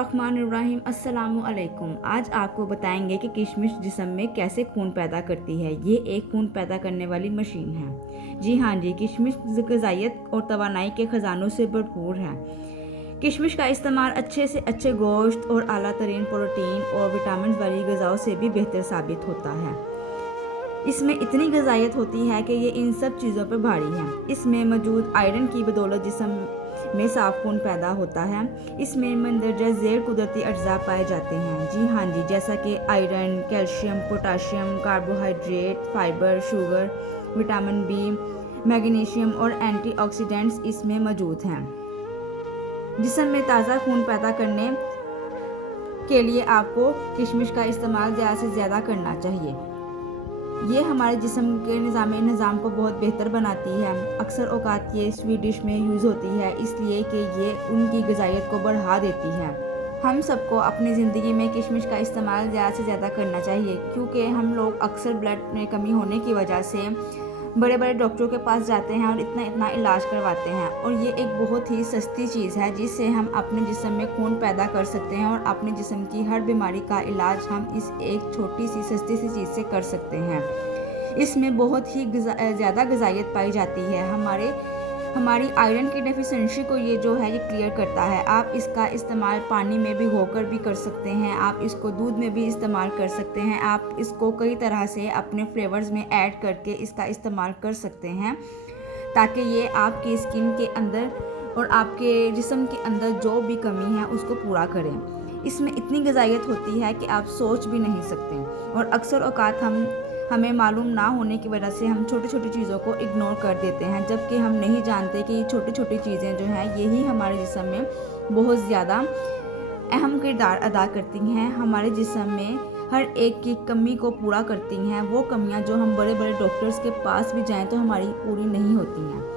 बिस्मिल्लाहिर्रहमानिर्रहीम। अस्सलामु अलैकुम। आज आपको बताएंगे कि किशमिश जिस्म में कैसे खून पैदा करती है। ये एक खून पैदा करने वाली मशीन है। जी हाँ जी, किशमिश ग़िज़ाइयत और तवानाई के ख़जानों से भरपूर है। किशमिश का इस्तेमाल अच्छे से अच्छे गोश्त और आला तरीन प्रोटीन और विटामिन वाली ग़िज़ाओं से भी बेहतर साबित होता है। इसमें इतनी ग़िज़ाइयत होती है कि ये इन सब चीज़ों पर भारी है। इसमें मौजूद आयरन की बदौलत जिस्म में साफ खून पैदा होता है। इसमें मंदरजा ज़ेर कुदरती अज्जा पाए जाते हैं। जी हाँ जी, जैसा कि iron, calcium, potassium, carbohydrate, fibre, sugar, vitamin B, magnesium और एंटीऑक्सीडेंट्स इसमें मौजूद हैं। जिस्म में ताज़ा खून पैदा करने के लिए आपको किशमिश का इस्तेमाल ज़्यादा से ज़्यादा करना चाहिए। ये हमारे जिस्म के निज़ाम को बहुत बेहतर बनाती है। अक्सर औक़ात ये स्वीट डिश में यूज़ होती है, इसलिए कि ये उनकी ग़िज़ाइयत को बढ़ा देती है। हम सबको अपनी ज़िंदगी में किशमिश का इस्तेमाल ज़्यादा से ज़्यादा करना चाहिए, क्योंकि हम लोग अक्सर ब्लड में कमी होने की वजह से बड़े बड़े डॉक्टरों के पास जाते हैं और इतना इतना इलाज करवाते हैं। और ये एक बहुत ही सस्ती चीज़ है जिससे हम अपने जिस्म में खून पैदा कर सकते हैं और अपने जिस्म की हर बीमारी का इलाज हम इस एक छोटी सी सस्ती सी चीज़ से कर सकते हैं। इसमें बहुत ही ज़्यादा ग़िज़ाइयत पाई जाती है। हमारी आयरन की डेफिशिएंसी को ये जो है ये क्लियर करता है। आप इसका इस्तेमाल पानी में भिगोकर भी कर सकते हैं, आप इसको दूध में भी इस्तेमाल कर सकते हैं, आप इसको कई तरह से अपने फ्लेवर्स में ऐड करके इसका इस्तेमाल कर सकते हैं, ताकि ये आपकी स्किन के अंदर और आपके जिस्म के अंदर जो भी कमी है उसको पूरा करें। इसमें इतनी ग़िज़ाइयत होती है कि आप सोच भी नहीं सकते। और अक्सर औक़ात हमें मालूम ना होने की वजह से हम छोटी छोटी चीज़ों को इग्नोर कर देते हैं, जबकि हम नहीं जानते कि ये छोटी छोटी चीज़ें जो हैं यही हमारे जिस्म में बहुत ज़्यादा अहम किरदार अदा करती हैं। हमारे जिस्म में हर एक की कमी को पूरा करती हैं। वो कमियां जो हम बड़े बड़े डॉक्टर्स के पास भी जाएं तो हमारी पूरी नहीं होती हैं।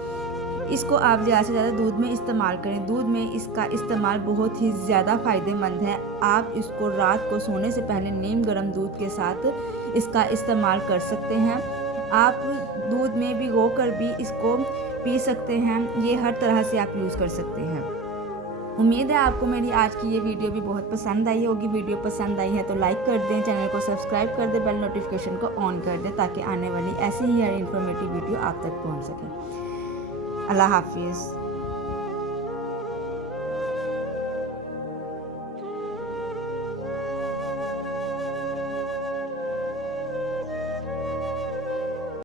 इसको आप ज़्यादा से ज़्यादा दूध में इस्तेमाल करें। दूध में इसका इस्तेमाल बहुत ही ज़्यादा फ़ायदेमंद है। आप इसको रात को सोने से पहले नीम गर्म दूध के साथ इसका इस्तेमाल कर सकते हैं। आप दूध में भिगोकर भी इसको पी सकते हैं। ये हर तरह से आप यूज़ कर सकते हैं। उम्मीद है आपको मेरी आज की ये वीडियो भी बहुत पसंद आई होगी। वीडियो पसंद आई है तो लाइक कर दें, चैनल को सब्सक्राइब कर दें, बेल नोटिफिकेशन को ऑन कर दें, ताकि आने वाली ऐसी ही हर इन्फॉर्मेटिव वीडियो आप तक पहुँच सके। अल्लाह हाफिज़।